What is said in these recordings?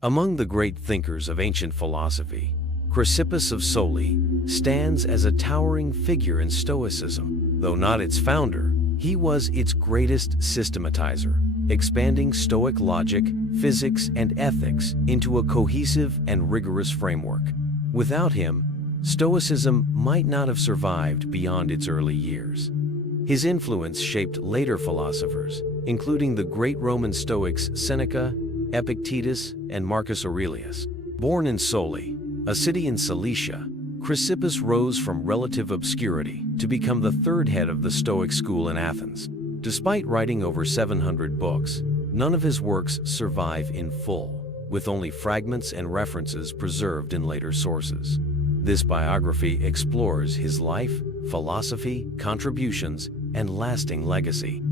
Among the great thinkers of ancient philosophy, Chrysippus of Soli stands as a towering figure in Stoicism. Though not its founder, he was its greatest systematizer, expanding Stoic logic, physics, and ethics into a cohesive and rigorous framework. Without him, Stoicism might not have survived beyond its early years. His influence shaped later philosophers, including the great Roman Stoics Seneca, Epictetus, and Marcus Aurelius. Born in Soli, a city in Cilicia, Chrysippus rose from relative obscurity to become the third head of the Stoic school in Athens. Despite writing over 700 books, none of his works survive in full, with only fragments and references preserved in later sources. This biography explores his life, philosophy, contributions, and lasting legacy.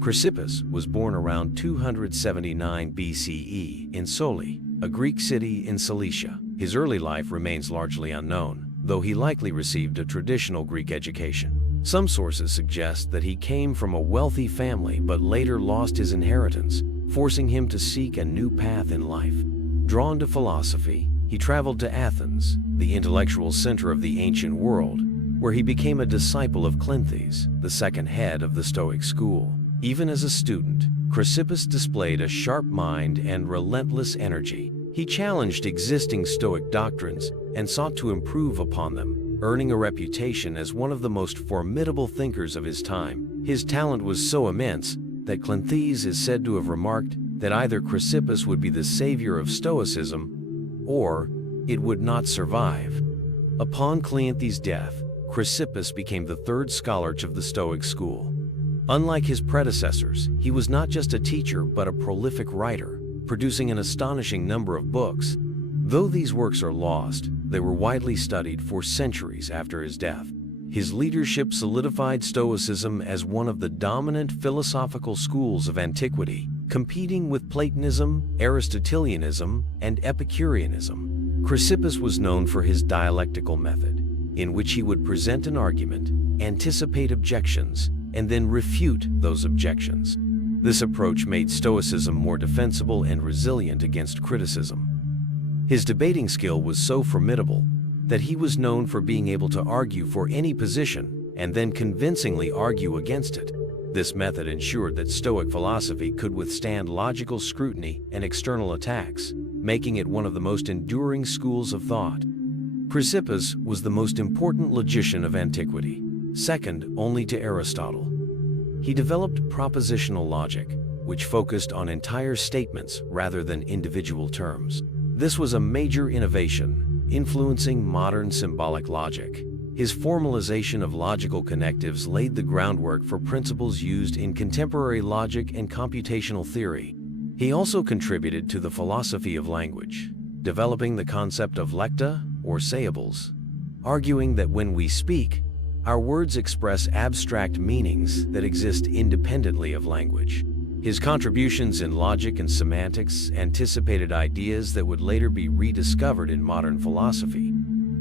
Chrysippus was born around 279 BCE in Soli, a Greek city in Cilicia. His early life remains largely unknown, though he likely received a traditional Greek education. Some sources suggest that he came from a wealthy family but later lost his inheritance, forcing him to seek a new path in life. Drawn to philosophy, he traveled to Athens, the intellectual center of the ancient world, where he became a disciple of Cleanthes, the second head of the Stoic school. Even as a student, Chrysippus displayed a sharp mind and relentless energy. He challenged existing Stoic doctrines and sought to improve upon them, earning a reputation as one of the most formidable thinkers of his time. His talent was so immense that Cleanthes is said to have remarked that either Chrysippus would be the savior of Stoicism, or it would not survive. Upon Cleanthes' death, Chrysippus became the third scholar of the Stoic school. Unlike his predecessors, he was not just a teacher but a prolific writer, producing an astonishing number of books. Though these works are lost, they were widely studied for centuries after his death. His leadership solidified Stoicism as one of the dominant philosophical schools of antiquity, competing with Platonism, Aristotelianism, and Epicureanism. Chrysippus was known for his dialectical method, in which he would present an argument, anticipate objections, and then refute those objections. This approach made Stoicism more defensible and resilient against criticism. His debating skill was so formidable that he was known for being able to argue for any position and then convincingly argue against it. This method ensured that Stoic philosophy could withstand logical scrutiny and external attacks, making it one of the most enduring schools of thought. Chrysippus was the most important logician of antiquity, second only to Aristotle. He developed propositional logic, which focused on entire statements rather than individual terms. This was a major innovation, influencing modern symbolic logic. His formalization of logical connectives laid the groundwork for principles used in contemporary logic and computational theory. He also contributed to the philosophy of language, developing the concept of lecta, or sayables, arguing that when we speak, our words express abstract meanings that exist independently of language. His contributions in logic and semantics anticipated ideas that would later be rediscovered in modern philosophy.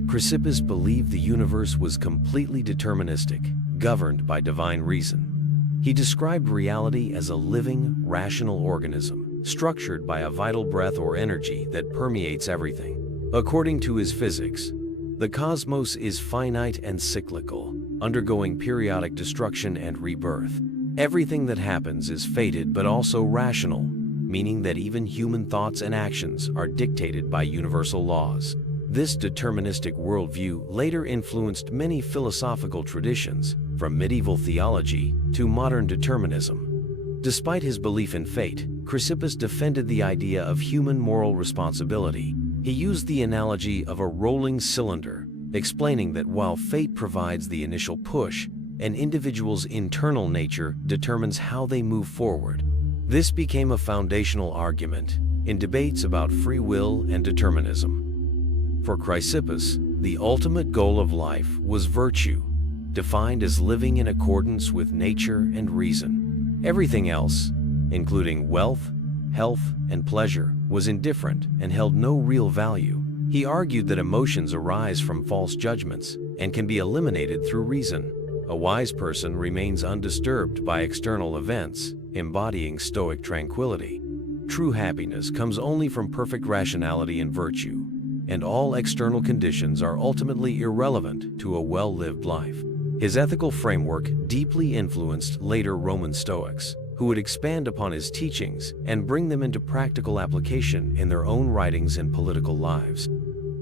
Chrysippus believed the universe was completely deterministic, governed by divine reason. He described reality as a living, rational organism, structured by a vital breath or energy that permeates everything. According to his physics, the cosmos is finite and cyclical, undergoing periodic destruction and rebirth. Everything that happens is fated but also rational, meaning that even human thoughts and actions are dictated by universal laws. This deterministic worldview later influenced many philosophical traditions, from medieval theology to modern determinism. Despite his belief in fate, Chrysippus defended the idea of human moral responsibility. He used the analogy of a rolling cylinder, explaining that while fate provides the initial push, an individual's internal nature determines how they move forward. This became a foundational argument in debates about free will and determinism. For Chrysippus, the ultimate goal of life was virtue, defined as living in accordance with nature and reason. Everything else, including wealth, health, and pleasure, was indifferent and held no real value. He argued that emotions arise from false judgments and can be eliminated through reason. A wise person remains undisturbed by external events, embodying Stoic tranquility. True happiness comes only from perfect rationality and virtue, and all external conditions are ultimately irrelevant to a well-lived life. His ethical framework deeply influenced later Roman Stoics, who would expand upon his teachings and bring them into practical application in their own writings and political lives.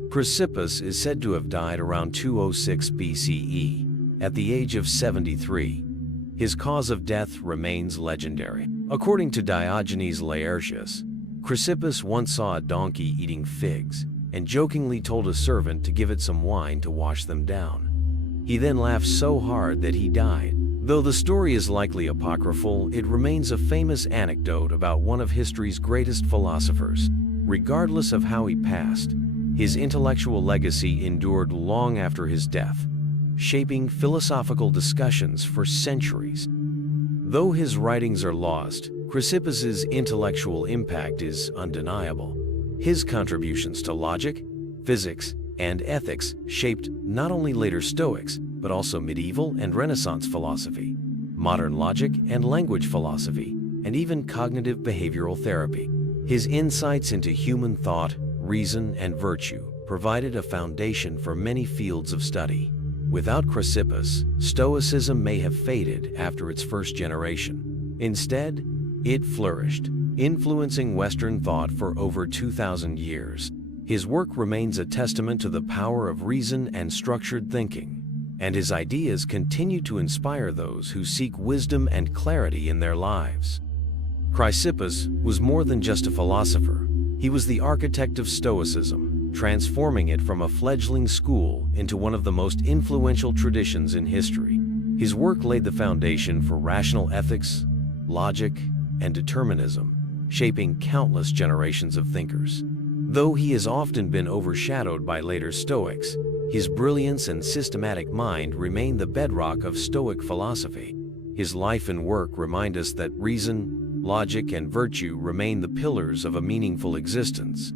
Chrysippus is said to have died around 206 BCE, at the age of 73. His cause of death remains legendary. According to Diogenes Laertius, Chrysippus once saw a donkey eating figs and jokingly told a servant to give it some wine to wash them down. He then laughed so hard that he died. Though the story is likely apocryphal, it remains a famous anecdote about one of history's greatest philosophers. Regardless of how he passed, his intellectual legacy endured long after his death, shaping philosophical discussions for centuries. Though his writings are lost, Chrysippus's intellectual impact is undeniable. His contributions to logic, physics, and ethics shaped not only later Stoics, but also medieval and Renaissance philosophy, modern logic and language philosophy, and even cognitive behavioral therapy. His insights into human thought, reason, and virtue provided a foundation for many fields of study. Without Chrysippus, Stoicism may have faded after its first generation. Instead, it flourished, influencing Western thought for over 2,000 years. His work remains a testament to the power of reason and structured thinking, and his ideas continue to inspire those who seek wisdom and clarity in their lives. Chrysippus was more than just a philosopher. He was the architect of Stoicism, transforming it from a fledgling school into one of the most influential traditions in history. His work laid the foundation for rational ethics, logic, and determinism, shaping countless generations of thinkers. Though he has often been overshadowed by later Stoics, his brilliance and systematic mind remain the bedrock of Stoic philosophy. His life and work remind us that reason, logic, and virtue remain the pillars of a meaningful existence.